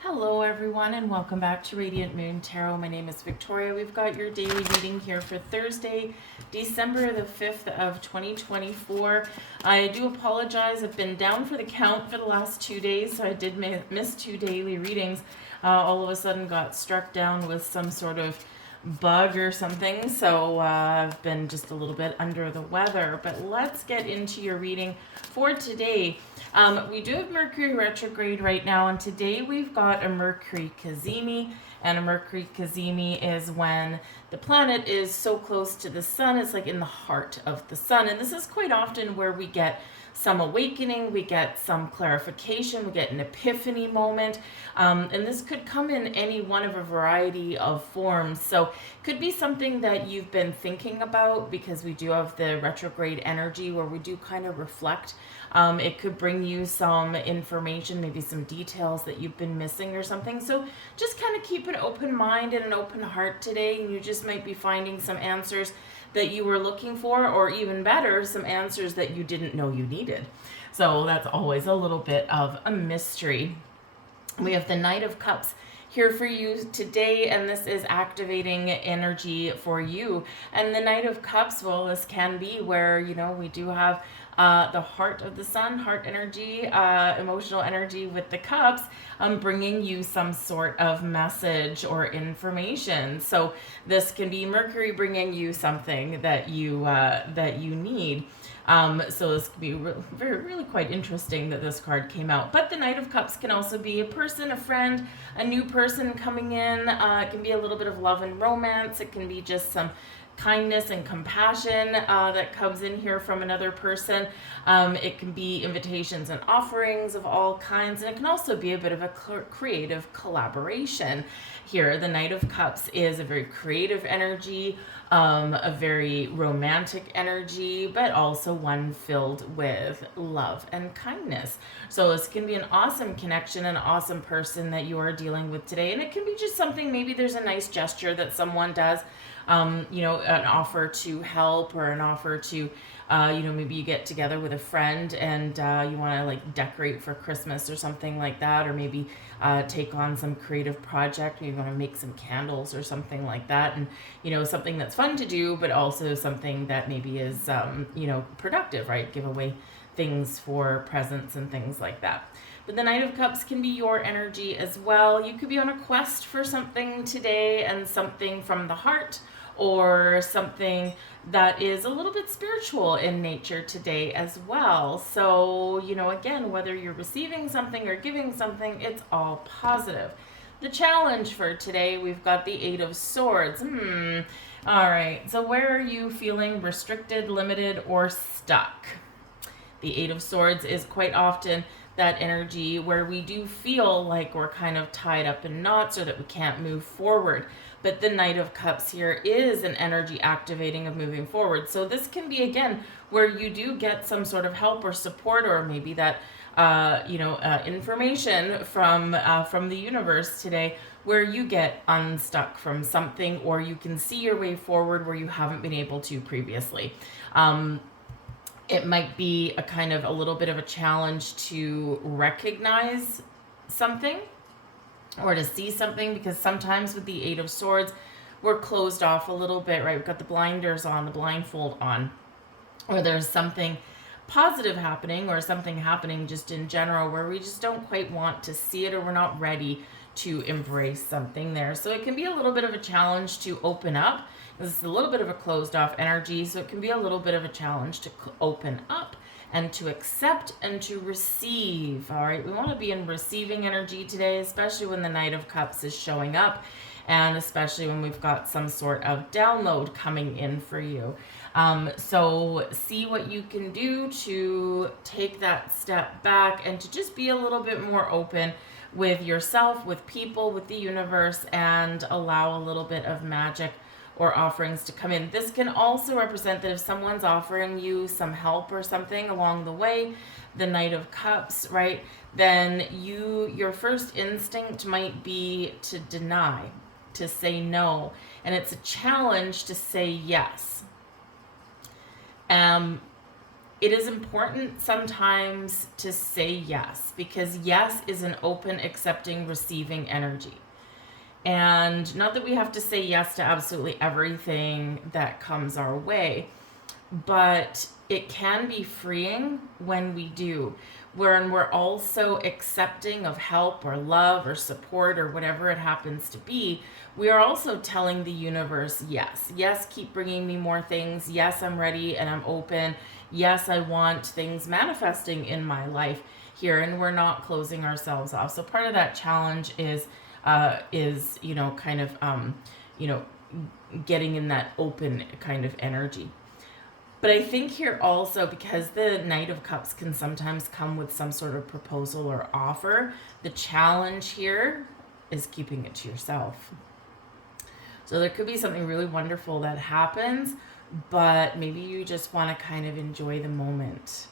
Hello everyone and welcome back to Radiant Moon Tarot. My name is Victoria. We've got your daily reading here for Thursday, December the 5th of 2024. I do apologize. I've been down for the count for the last 2 days, so I did miss 2 daily readings. All of a sudden got struck down with some sort of bug or something, so I've been just a little bit under the weather. But let's get into your reading for today. We do have Mercury retrograde right now, and today we've got a Mercury Cazimi, and a Mercury Cazimi is when the planet is so close to the sun, it's like in the heart of the sun, and this is quite often where we get some awakening, we get some clarification, we get an epiphany moment, and this could come in any one of a variety of forms. So could be something that you've been thinking about, because we do have the retrograde energy where we do kind of reflect. It could bring you some information, maybe some details that you've been missing or something. So just kind of keep an open mind and an open heart today, and you just might be finding some answers that you were looking for, or even better, some answers that you didn't know you needed. So that's always a little bit of a mystery. We have the Knight of Cups here for you today, and this is activating energy for you. And the Knight of Cups, well, this can be where, we do have the heart of the sun, heart energy, emotional energy with the cups, bringing you some sort of message or information. So this can be Mercury bringing you something that you need. So this could be really quite interesting that this card came out. But the Knight of Cups can also be a person, a friend, a new person coming in. It can be a little bit of love and romance. It can be just some kindness and compassion that comes in here from another person. It can be invitations and offerings of all kinds, and it can also be a bit of a creative collaboration. Here, the Knight of Cups is a very creative energy, a very romantic energy, but also one filled with love and kindness. So this can be an awesome connection, an awesome person that you are dealing with today, and it can be just something, maybe there's a nice gesture that someone does, an offer to help, or an offer to, maybe you get together with a friend and you want to like decorate for Christmas or something like that, or maybe take on some creative project. Maybe you want to make some candles or something like that, and something that's fun to do, but also something that maybe is productive, right? Give away things for presents and things like that. But the Knight of Cups can be your energy as well. You could be on a quest for something today, and something from the heart, or something that is a little bit spiritual in nature today as well. So, again, whether you're receiving something or giving something, it's all positive. The challenge for today, we've got the Eight of Swords. All right, so where are you feeling restricted, limited, or stuck? The Eight of Swords is quite often that energy where we do feel like we're kind of tied up in knots, or that we can't move forward. But the Knight of Cups here is an energy activating of moving forward. So this can be, again, where you do get some sort of help or support, or maybe that information from the universe today, where you get unstuck from something, or you can see your way forward where you haven't been able to previously. It might be a kind of a little bit of a challenge to recognize something, or to see something, because sometimes with the Eight of Swords, we're closed off a little bit, right? We've got the blinders on, the blindfold on, or there's something positive happening, or something happening just in general where we just don't quite want to see it, or we're not ready to embrace something there. So it can be a little bit of a challenge to open up. This is a little bit of a closed off energy, so it can be a little bit of a challenge to open up and to accept and to receive. All right, we want to be in receiving energy today, especially when the Knight of Cups is showing up, and especially when we've got some sort of download coming in for you. So see what you can do to take that step back, and to just be a little bit more open with yourself, with people, with the universe, and allow a little bit of magic or offerings to come in. This can also represent that if someone's offering you some help or something along the way, the Knight of Cups, right, then your first instinct might be to deny, to say no, and it's a challenge to say yes. it is important sometimes to say yes, because yes is an open, accepting, receiving energy. And not that we have to say yes to absolutely everything that comes our way, but it can be freeing when we do, when we're also accepting of help or love or support or whatever it happens to be. We are also telling the universe, yes, keep bringing me more things. Yes, I'm ready and I'm open. Yes, I want things manifesting in my life here, and we're not closing ourselves off. So part of that challenge is kind of getting in that open kind of energy. But I think here also, because the Knight of Cups can sometimes come with some sort of proposal or offer, the challenge here is keeping it to yourself. So there could be something really wonderful that happens, but maybe you just want to kind of enjoy the moment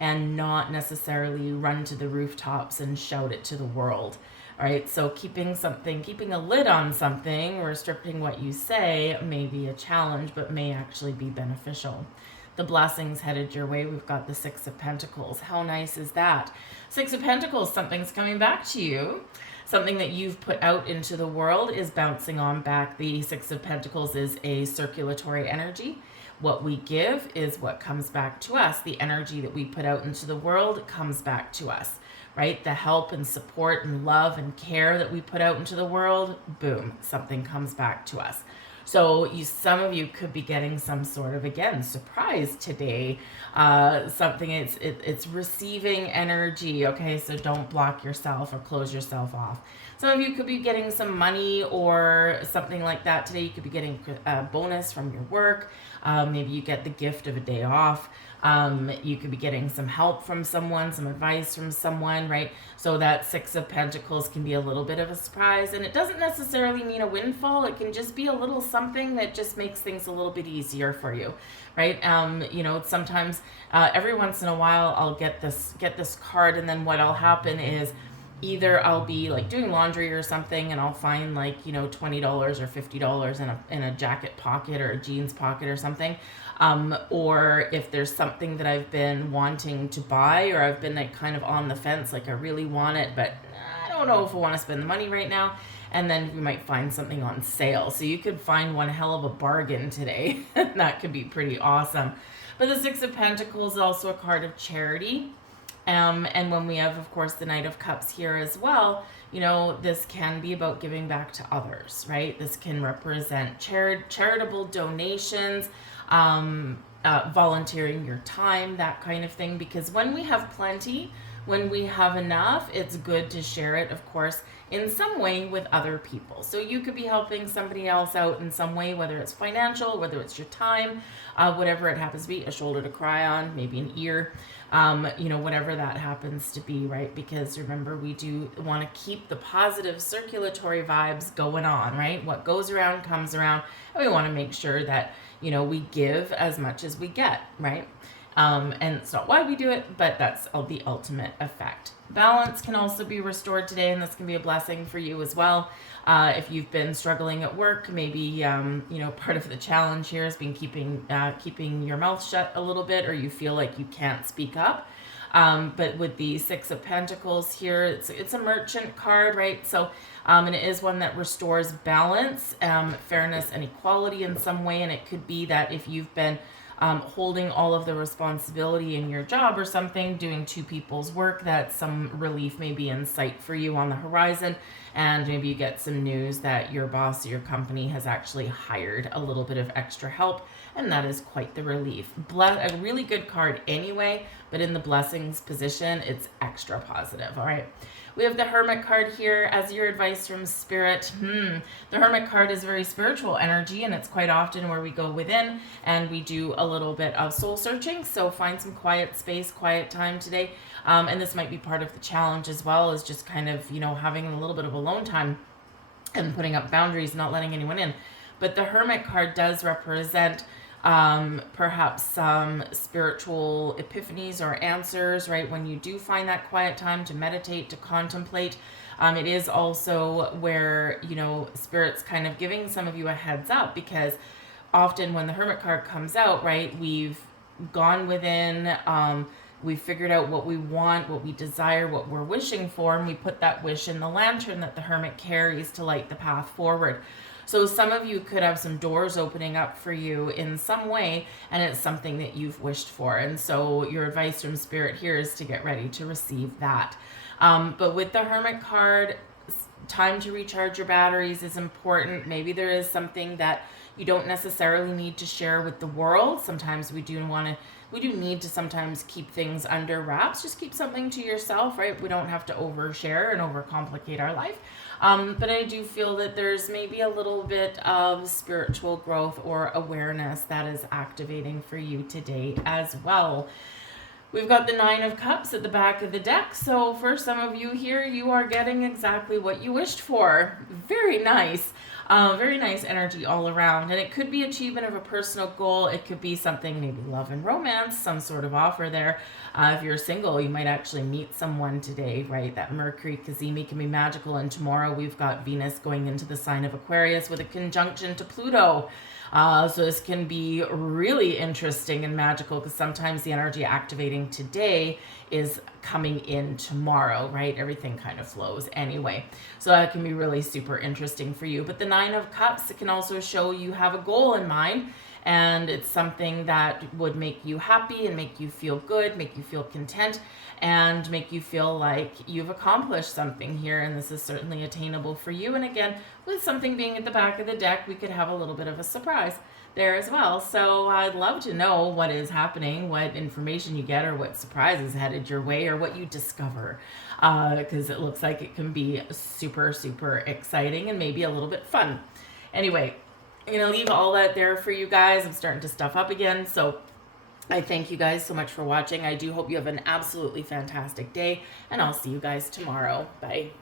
and not necessarily run to the rooftops and shout it to the world. All right, so keeping a lid on something, restricting what you say may be a challenge, but may actually be beneficial. The blessings headed your way. We've got the Six of Pentacles. How nice is that? Six of Pentacles, something's coming back to you. Something that you've put out into the world is bouncing on back. The Six of Pentacles is a circulatory energy. What we give is what comes back to us. The energy that we put out into the world comes back to us, right? The help and support and love and care that we put out into the world, boom, something comes back to us. So some of you could be getting some sort of, again, surprise today. Something, it's receiving energy, okay? So don't block yourself or close yourself off. Some of you could be getting some money or something like that today. You could be getting a bonus from your work. Maybe you get the gift of a day off. You could be getting some help from someone, some advice from someone, right? So that Six of Pentacles can be a little bit of a surprise, and it doesn't necessarily mean a windfall. It can just be a little something that just makes things a little bit easier for you, right? Sometimes every once in a while I'll get this card, and then what'll happen is either I'll be like doing laundry or something, and I'll find like, $20 or $50 in a jacket pocket or a jeans pocket or something. Or if there's something that I've been wanting to buy, or I've been like kind of on the fence, like I really want it, but I don't know if I want to spend the money right now. And then you might find something on sale. So you could find one hell of a bargain today. That could be pretty awesome. But the Six of Pentacles is also a card of charity. And when we have, of course, the Knight of Cups here as well, this can be about giving back to others, right? This can represent charitable donations, volunteering your time, that kind of thing. Because when we have plenty, when we have enough, it's good to share it, of course, in some way with other people. So you could be helping somebody else out in some way, whether it's financial, whether it's your time, whatever it happens to be, a shoulder to cry on, maybe an ear, whatever that happens to be, right? Because remember, we do want to keep the positive circulatory vibes going on, right? What goes around comes around. And we want to make sure that, we give as much as we get, right? And it's not why we do it, but that's the ultimate effect. Balance can also be restored today, and this can be a blessing for you as well. If you've been struggling at work, maybe part of the challenge here has been keeping your mouth shut a little bit, or you feel like you can't speak up. But with the Six of Pentacles here, it's a merchant card, right? So, and it is one that restores balance, fairness, and equality in some way. And it could be that if you've been holding all of the responsibility in your job or something, doing two people's work, that some relief may be in sight for you on the horizon. And maybe you get some news that your boss or your company has actually hired a little bit of extra help, and that is quite the relief. A really good card anyway, but in the blessings position, it's extra positive. All right. We have the Hermit card here as your advice from Spirit. The Hermit card is very spiritual energy, and it's quite often where we go within and we do a little bit of soul searching. So find some quiet space, quiet time today. And this might be part of the challenge as well, as just kind of, having a little bit of alone time and putting up boundaries, not letting anyone in. But the Hermit card does represent perhaps some spiritual epiphanies or answers, right? When you do find that quiet time to meditate, to contemplate, it is also where, Spirit's kind of giving some of you a heads up, because often when the Hermit card comes out, right, we've gone within, we figured out what we want, what we desire, what we're wishing for, and we put that wish in the lantern that the hermit carries to light the path forward. So some of you could have some doors opening up for you in some way, and it's something that you've wished for. And so your advice from Spirit here is to get ready to receive that. But with the Hermit card, time to recharge your batteries is important. Maybe there is something that you don't necessarily need to share with the world. Sometimes we do need to sometimes keep things under wraps. Just keep something to yourself, right? We don't have to overshare and overcomplicate our life. But I do feel that there's maybe a little bit of spiritual growth or awareness that is activating for you today as well. We've got the 9 of Cups at the back of the deck. So for some of you here, you are getting exactly what you wished for. Very nice. Very nice energy all around. And it could be achievement of a personal goal. It could be something, maybe love and romance, some sort of offer there. If you're single, you might actually meet someone today, right? That Mercury Cazimi can be magical. And tomorrow we've got Venus going into the sign of Aquarius with a conjunction to Pluto. So this can be really interesting and magical because sometimes the energy activating today is coming in tomorrow, right? Everything kind of flows anyway. So that can be really super interesting for you. But the 9 of Cups, it can also show you have a goal in mind, and it's something that would make you happy and make you feel good, make you feel content, and make you feel like you've accomplished something here, and this is certainly attainable for you. And again, with something being at the back of the deck, we could have a little bit of a surprise there as well. So I'd love to know what is happening, what information you get, or what surprise is headed your way, or what you discover, because it looks like it can be super, super exciting and maybe a little bit fun. Anyway, I'm going to leave all that there for you guys. I'm starting to stuff up again, so I thank you guys so much for watching. I do hope you have an absolutely fantastic day, and I'll see you guys tomorrow. Bye.